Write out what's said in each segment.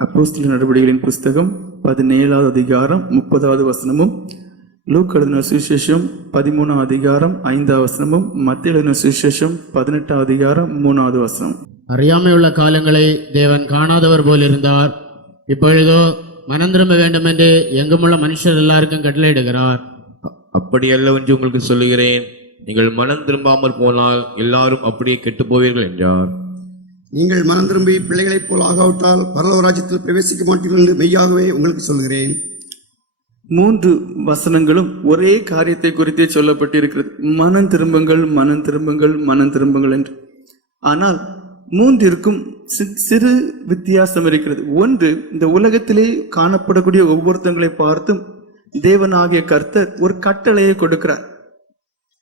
அப்போஸ்தல நடவடிக்கைகளின் புஸ்தகம் பதினேழாவது அதிகாரம் முப்பதாவது வசனமும் லூக் எழுதின சுவிசேஷம் பதிமூணாம் அதிகாரம் ஐந்தாவது வசனமும் மத்திய எழுதின சுவிசேஷம் பதினெட்டாம் அதிகாரம் மூணாவது வசனம். அறியாமையுள்ள காலங்களை தேவன் காணாதவர் போல் இருந்தார். இப்பொழுதோ மனம் திரும்ப வேண்டும் என்று எங்குமுள்ள மனுஷர் எல்லாருக்கும் கட்டளையிடுகிறார். அப்படியல்ல என்று உங்களுக்கு சொல்லுகிறேன். நீங்கள் மனம் திரும்பாமல் போனால் எல்லாரும் அப்படியே கெட்டுப் போவீர்கள் என்றார். நீங்கள் மனம் திரும்பி பிள்ளைகளைப் போல் ஆகாவிட்டால் பரலோக ராஜ்யத்தில் பிரவேசிக்க மாட்டீர்கள் என்று மெய்யாகவே உங்களுக்கு சொல்கிறேன் மூன்று வசனங்களும் ஒரே காரியத்தை குறித்தே சொல்லப்பட்டிருக்கிறது. மனம் திரும்புங்கள் மனம் திரும்புங்கள் மனம் திரும்புங்கள் என்று. ஆனால் மூன்றிற்கும் சிறு வித்தியாசம் இருக்கிறது. ஒன்று இந்த உலகத்திலே காணப்படக்கூடிய ஒவ்வொருத்தங்களை பார்த்தும் தேவனாகிய கர்த்தர் ஒரு கட்டளையை கொடுக்கிறார்.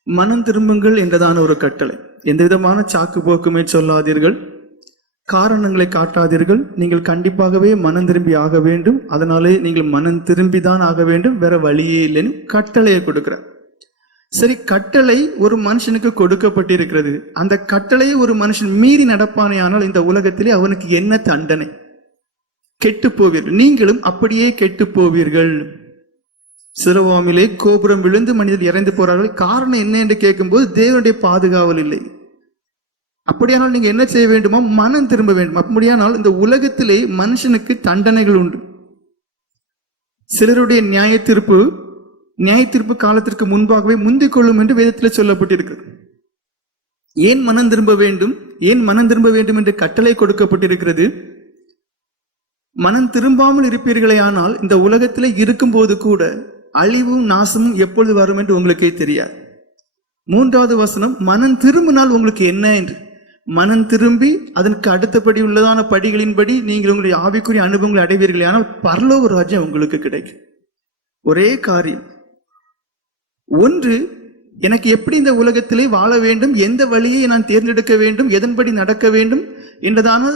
மனம் திரும்புங்கள் என்றதான ஒரு கட்டளை. எந்த விதமான சாக்கு போக்குமே சொல்லாதீர்கள். காரணங்களை காட்டாதீர்கள். நீங்கள் கண்டிப்பாகவே மனம் திரும்பி ஆக வேண்டும். அதனாலே நீங்கள் மனம் திரும்பி தான் ஆக வேண்டும். வேற வழியே இல்லைன்னு கட்டளையை கொடுக்கிறார். சரி கட்டளை ஒரு மனுஷனுக்கு கொடுக்கப்பட்டிருக்கிறது. அந்த கட்டளையை ஒரு மனுஷன் மீறி நடப்பானே ஆனால் இந்த உலகத்திலே அவனுக்கு என்ன தண்டனை? கெட்டு போவீர்கள். நீங்களும் அப்படியே கெட்டு போவீர்கள். சிறுவாமிலே கோபுரம் விழுந்து மனிதர் இறந்து போறார்கள். காரணம் என்ன என்று கேட்கும்போது தேவனுடைய பாதுகாவல் இல்லை. அப்படியானால் நீங்க என்ன செய்ய வேண்டுமோ? மனம் திரும்ப வேண்டும். அப்படியானால் இந்த உலகத்திலே மனுஷனுக்கு தண்டனைகள் உண்டு. சிலருடைய நியாய தீர்ப்பு நியாய தீர்ப்பு காலத்திற்கு முன்பாகவே முந்திக் கொள்ளும் என்று வேதத்தில் சொல்லப்பட்டிருக்கிறது. ஏன் மனம் திரும்ப வேண்டும்? ஏன் மனம் திரும்ப வேண்டும் என்று கட்டளை கொடுக்கப்பட்டிருக்கிறது? மனம் திரும்பாமல் இருப்பீர்களே ஆனால் இந்த உலகத்திலே இருக்கும்போது கூட அழிவும் நாசமும் எப்பொழுது வரும் என்று உங்களுக்கே தெரியாது. மூன்றாவது வசனம் மனம் திரும்பினால் உங்களுக்கு என்ன என்று. மனம் திரும்பி அதற்கு அடுத்தபடி உள்ளதான படிகளின்படி நீங்கள் உங்களுடைய ஆவிக்குரிய அனுபவங்களை அடைவீர்கள் ஆனால் பரலோக ராஜ்யம் உங்களுக்கு கிடைக்கும். ஒரே காரியம். ஒன்று எனக்கு எப்படி இந்த உலகத்திலே வாழ வேண்டும் எந்த வழியை நான் தேர்ந்தெடுக்க வேண்டும் எதன்படி நடக்க வேண்டும் என்றதான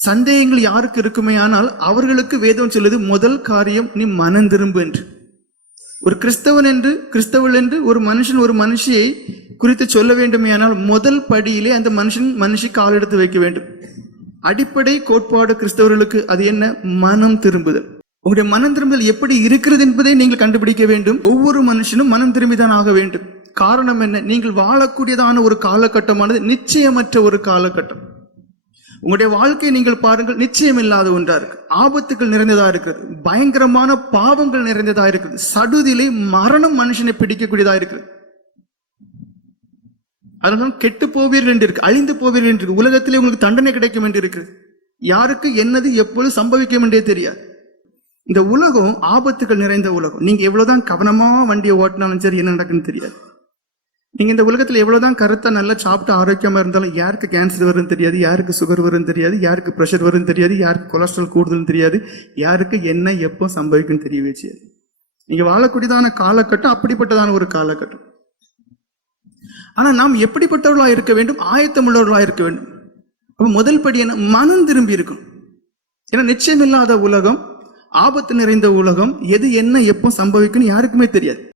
சந்தேகங்கள் யாருக்கு இருக்குமே ஆனால் அவர்களுக்கு வேதம் சொல்லுது முதல் காரியம் நீ மனம் திரும்பு என்று. ஒரு கிறிஸ்தவன் என்று கிறிஸ்தவள் என்று ஒரு மனுஷன் ஒரு மனுஷியை குறித்து சொல்ல வேண்டுமேயானால் முதல் படியிலே அந்த மனுஷன் மனுஷி கால் எடுத்து வைக்க வேண்டும். அடிப்படை கோட்பாடு கிறிஸ்தவர்களுக்கு அது என்ன? மனம் திரும்புதல். உங்களுடைய மனம் திரும்புதல் எப்படி இருக்கிறது என்பதை நீங்கள் கண்டுபிடிக்க வேண்டும். ஒவ்வொரு மனுஷனும் மனம் திரும்பிதான் ஆக வேண்டும். காரணம் என்ன? நீங்கள் வாழக்கூடியதான ஒரு காலகட்டமானது நிச்சயமற்ற ஒரு காலகட்டம். உங்களுடைய வாழ்க்கையை நீங்கள் பாருங்கள் நிச்சயம் இல்லாத ஒன்றா இருக்கு. ஆபத்துகள் நிறைந்ததா இருக்கிறது. பயங்கரமான பாவங்கள் நிறைந்ததா இருக்கிறது. சடுதிலே மரணம் மனுஷனை பிடிக்கக்கூடியதா இருக்கிறது. அதனால கெட்டு போவீர்கள் என்று இருக்கு அழிந்து போவீர்கள் என்று இருக்கு உலகத்திலே உங்களுக்கு தண்டனை கிடைக்கும் என்று இருக்கு யாருக்கு என்னது எப்பொழுது சம்பவிக்கும் என்றே தெரியாது. இந்த உலகம் ஆபத்துகள் நிறைந்த உலகம். நீங்க எவ்வளவுதான் கவனமா வண்டியை ஓட்டினாலும் சரி என்ன நடக்குன்னு தெரியாது. நீங்க இந்த உலகத்துல எவ்வளவுதான் கருத்தா நல்லா சாப்பிட்டு ஆரோக்கியமா இருந்தாலும் யாருக்கு கேன்சர் வரும்னு தெரியாது யாருக்கு சுகர் வரும்னு தெரியாது யாருக்கு ப்ரெஷர் வரும்னு தெரியாது யாருக்கு கொலஸ்ட்ரால் கூடுதல்னு தெரியாது யாருக்கு என்ன எப்போ சம்பவிக்கும் தெரியவே செய்யாது. நீங்க வாழக்கூடியதான காலகட்டம் அப்படிப்பட்டதான ஒரு காலகட்டம். ஆனால் நாம் எப்படிப்பட்டவர்களாக இருக்க வேண்டும்? ஆயத்தமுள்ளவர்களாக இருக்க வேண்டும். அப்போ முதல் படி என்ன? மனம் திரும்பி இருக்கும் ஏன்னா நிச்சயமில்லாத உலகம் ஆபத்து நிறைந்த உலகம் எது என்ன எப்போ சம்பவிக்கும்னு யாருக்குமே தெரியாது.